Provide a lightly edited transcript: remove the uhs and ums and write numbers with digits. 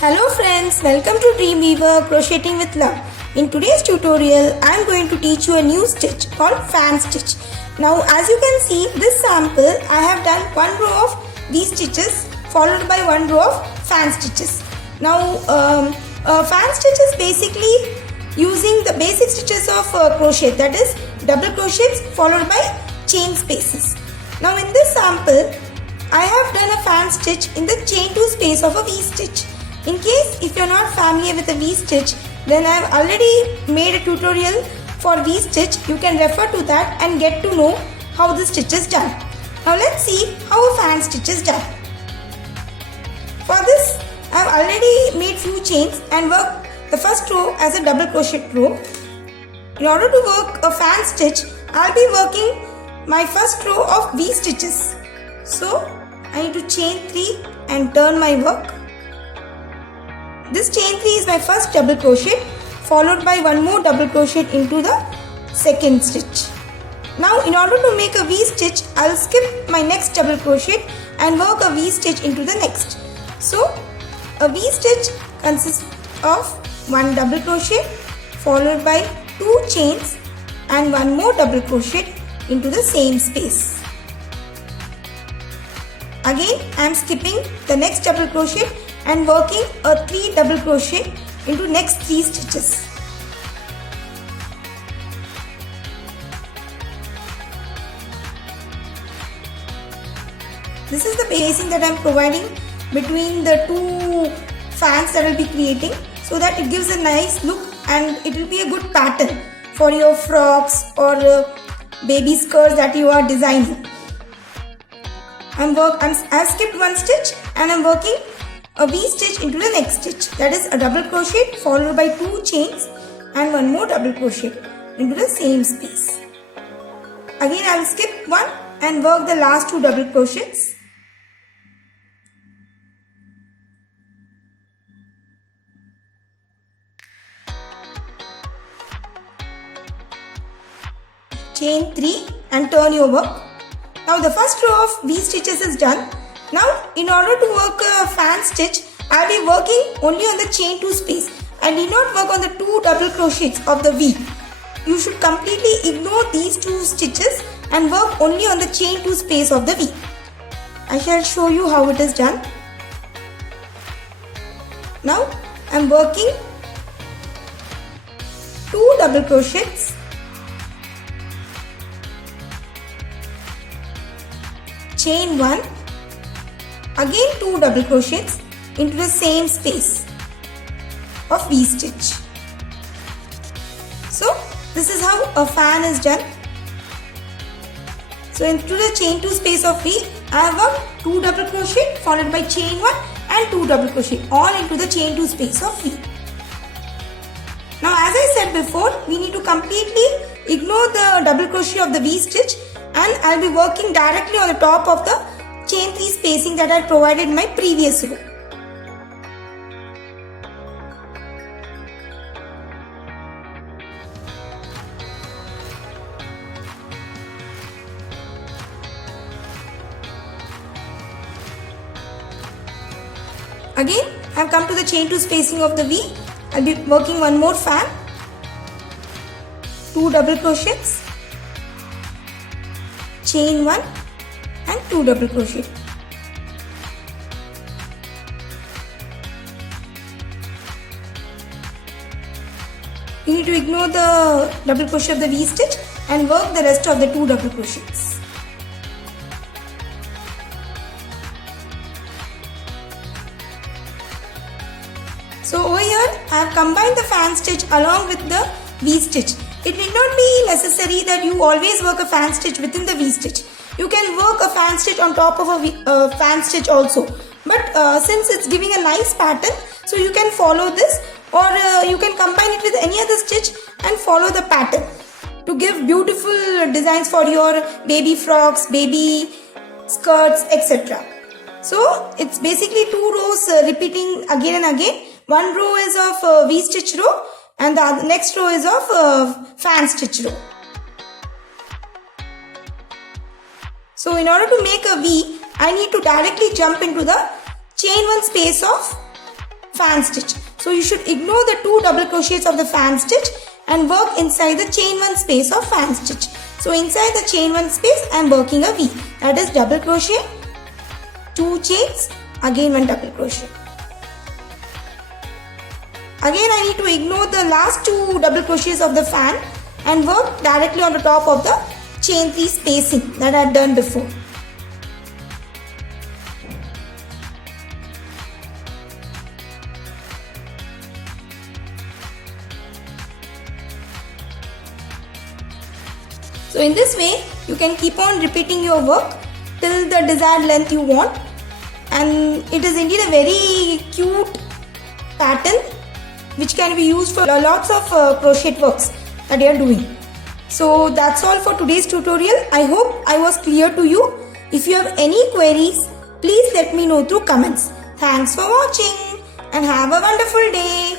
Hello friends, welcome to Dreamweaver Crocheting with Love. In today's tutorial, I am going to teach you a new stitch called fan stitch. Now as you can see this sample, I have done one row of these stitches followed by one row of fan stitches. Now fan stitch is basically using the basic stitches of crochet, that is double crochets followed by chain spaces. Now in this sample, I have done a fan stitch in the chain 2 space of a V-stitch. In case if you are not familiar with a V-stitch, then I have already made a tutorial for V-stitch. You can refer to that and get to know how the stitch is done. Now let's see how a fan stitch is done. For this, I have already made few chains and worked the first row as a double crochet row. In order to work a fan stitch, I will be working my first row of V-stitches. So I need to chain 3 and turn my work. This chain 3 is my first double crochet, followed by one more double crochet into the second stitch. Now in order to make a V-stitch, I will skip my next double crochet and work a V-stitch into the next. So a V-stitch consists of one double crochet followed by 2 chains and one more double crochet into the same space. Again I am skipping the next double crochet and working a 3 double crochet into next 3 stitches. This is the spacing that I am providing between the 2 fans that I will be creating, so that it gives a nice look and it will be a good pattern for your frocks or baby skirts that you are designing. I've skipped one stitch and I'm working a V-stitch into the next stitch, that is a double crochet followed by 2 chains and one more double crochet into the same space. Again I will skip one and work the last 2 double crochets. Chain 3 and turn your work. Now the first row of V-stitches is done. Now in order to work a fan stitch, I will be working only on the chain 2 space. I need not work on the 2 double crochets of the V. You should completely ignore these 2 stitches and work only on the chain 2 space of the V. I shall show you how it is done. Now I am working 2 double crochets, chain 1, again 2 double crochets into the same space of V-stitch. So this is how a fan is done. So into the chain 2 space of V, I have worked 2 double crochet followed by chain 1 and 2 double crochet all into the chain 2 space of V. Now as I said before, we need to completely ignore the double crochet of the V-stitch and I will be working directly on the top of the chain 3 spacing that I provided in my previous row. Again, I have come to the chain 2 spacing of the V. I will be working one more fan, 2 double crochets, chain 1 and 2 double crochet. You need to ignore the double crochet of the V-stitch and work the rest of the 2 double crochets. So over here I have combined the fan stitch along with the V-stitch. It need not be necessary that you always work a fan stitch within the V-stitch. You can work a fan stitch on top of a fan stitch also. But since it's giving a nice pattern, so you can follow this or you can combine it with any other stitch and follow the pattern to give beautiful designs for your baby frocks, baby skirts, etc. So it's basically 2 rows repeating again and again. One row is of V-stitch row and the next row is of fan stitch row. So in order to make a V, I need to directly jump into the chain 1 space of fan stitch. So you should ignore the 2 double crochets of the fan stitch and work inside the chain 1 space of fan stitch. So inside the chain 1 space I am working a V, that is double crochet, 2 chains, again 1 double crochet. Again I need to ignore the last 2 double crochets of the fan and work directly on the top of the chain 3 spacing that I had done before. So in this way you can keep on repeating your work till the desired length you want, and it is indeed a very cute pattern which can be used for lots of crochet works that you are doing. So that's all for today's tutorial. I hope I was clear to you. If you have any queries, please let me know through comments. Thanks for watching and have a wonderful day.